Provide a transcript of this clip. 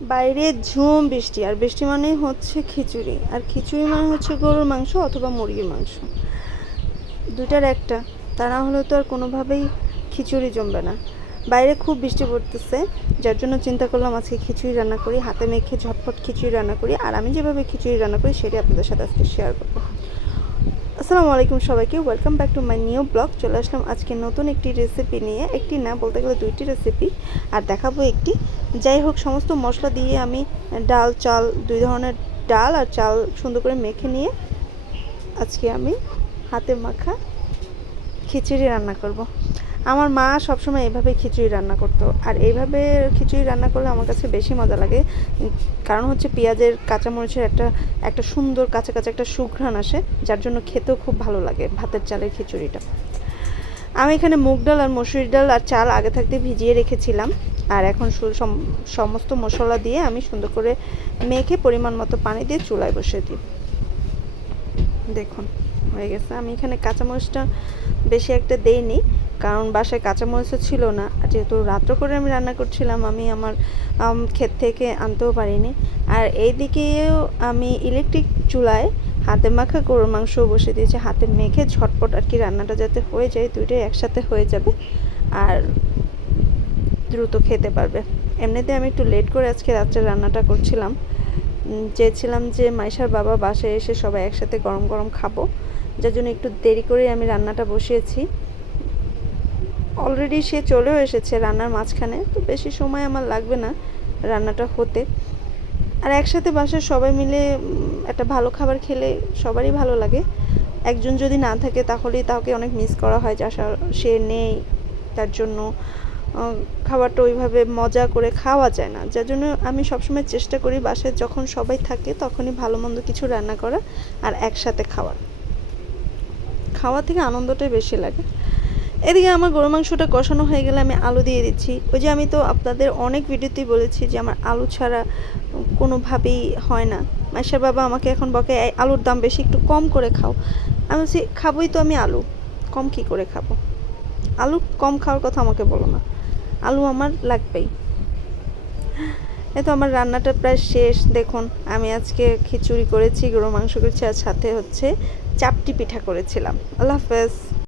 বাইরে ঝুম বৃষ্টি, আর বৃষ্টি মানেই হচ্ছে খিচুড়ি, আর খিচুড়ি মানে হচ্ছে গরুর মাংস অথবা মুরগির মাংস, দুটার একটা। তা না হলে তো আর কোনোভাবেই খিচুড়ি জমবে না। বাইরে খুব বৃষ্টি পড়তেছে, যার জন্য চিন্তা করলাম আজকে খিচুড়ি রান্না করি, হাতে মেখে ঝটপট খিচুড়ি রান্না করি। আর আমি যেভাবে খিচুড়ি রান্না করি সেটাই আপনাদের সাথে আজকে শেয়ার করবো। আসসালামু আলাইকুম সবাইকে, welcome back to my new blog. চলে আসলাম আজকে নতুন একটি রেসিপি নিয়ে, একটি না বলতে গেলে দুইটি রেসিপি, আর দেখাবো একটি। যাই হোক, সমস্ত মশলা দিয়ে আমি ডাল চাল, দুই ধরনের ডাল আর চাল সুন্দর করে মেখে নিয়ে আজকে আমি হাতে মাখা খিচুড়ি রান্না করব। আমার মা সবসময় এইভাবে খিচুড়ি রান্না করতো, আর এইভাবে খিচুড়ি রান্না করলে আমার কাছে বেশি মজা লাগে। কারণ হচ্ছে পেঁয়াজের কাঁচামরিচের একটা একটা সুন্দর কাঁচা কাঁচা একটা সুঘ্রাণ আসে, যার জন্য খেতেও খুব ভালো লাগে ভাতের চালের খিচুড়িটা। আমি এখানে মুগ ডাল আর মসুর ডাল আর চাল আগে থাকতে ভিজিয়ে রেখেছিলাম, আর এখন সমস্ত মশলা দিয়ে আমি সুন্দর করে মেখে পরিমাণ মতো পানি দিয়ে চুলায় বসিয়ে দিই। দেখুন হয়ে গেছে। আমি এখানে কাঁচামরিচটা বেশি একটা দেইনি, কারণ বাসায় কাঁচামরিচও ছিল না, আর যেহেতু রাত্র করে আমি রান্না করছিলাম, আমি আমার ক্ষেত থেকে আনতেও পারিনি। আর এইদিকেও আমি ইলেকট্রিক চুলায় হাতে মাখা গরুর মাংসও বসে দিয়েছি, হাতে মেখে ঝটপট আর কি রান্নাটা যাতে হয়ে যায়, দুইটাই একসাথে হয়ে যাবে আর দ্রুত খেতে পারবে। এমনিতে আমি একটু লেট করে আজকে রাত্রে রান্নাটা করছিলাম, চেয়েছিলাম যে মাইশার বাবা বাসায় এসে সবাই একসাথে গরম গরম খাবো, যার জন্য একটু দেরি করে আমি রান্নাটা বসিয়েছি। অলরেডি সে চলেও এসেছে রান্নার মাঝখানে, তো বেশি সময় আমার লাগবে না রান্নাটা হতে। আর একসাথে বাসার সবাই মিলে একটা ভালো খাবার খেলে সবারই ভালো লাগে। একজন যদি না থাকে তাহলেই তাকে অনেক মিস করা হয়, যা সে নেই, তার জন্য খাবারটা ওইভাবে মজা করে খাওয়া যায় না। যার জন্য আমি সবসময় চেষ্টা করি বাসায় যখন সবাই থাকে তখনই ভালো মন্দ কিছু রান্না করা আর একসাথে খাওয়া থেকে আনন্দটাই বেশি লাগে। এদিকে আমার গরু মাংসটা কষানো হয়ে গেলে আমি আলু দিয়ে দিচ্ছি। ওই যে আমি তো আপনাদের অনেক ভিডিওতেই বলেছি যে আমার আলু ছাড়া কোনোভাবেই হয় না। মাইশার বাবা আমাকে এখন বকে, আলুর দাম বেশি, একটু কম করে খাও। আমি বলছি খাবোই তো, আমি আলু কম কী করে খাবো? আলু কম খাওয়ার কথা আমাকে বলো না, আলু আমার লাগবেই। এই তো আমার রান্নাটা প্রায় শেষ। দেখুন আমি আজকে খিচুড়ি করেছি, গরু মাংস করেছি, আর সাথে হচ্ছে চাপটি পিঠা করেছিলাম। আল্লাহ হাফেজ।